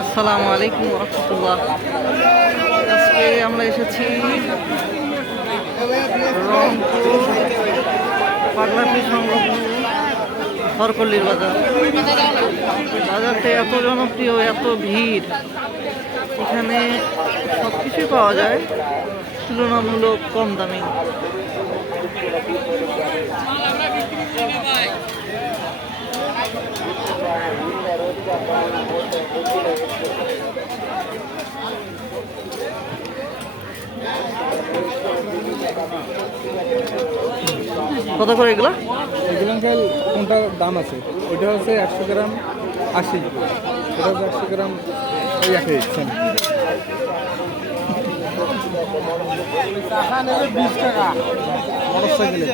আসসালামু আলাইকুম রহমতুল্লাহ। আজকে আমরা এসেছি রংপুর পাগলাটি সংলগ্ন হরপল্লীর বাজার। বাজারটা এত জনপ্রিয়, এত ভিড়, এখানে সব কিছুই পাওয়া যায় তুলনামূলক কম দামে। কত করে এগুলো? এগুলো আঙ্কেল কোনটার দাম আছে? ওইটা হচ্ছে 100 গ্রাম 80, এটা হচ্ছে 100 গ্রাম ওই একই সেম। 20 টাকা মোটর সাইকেলে।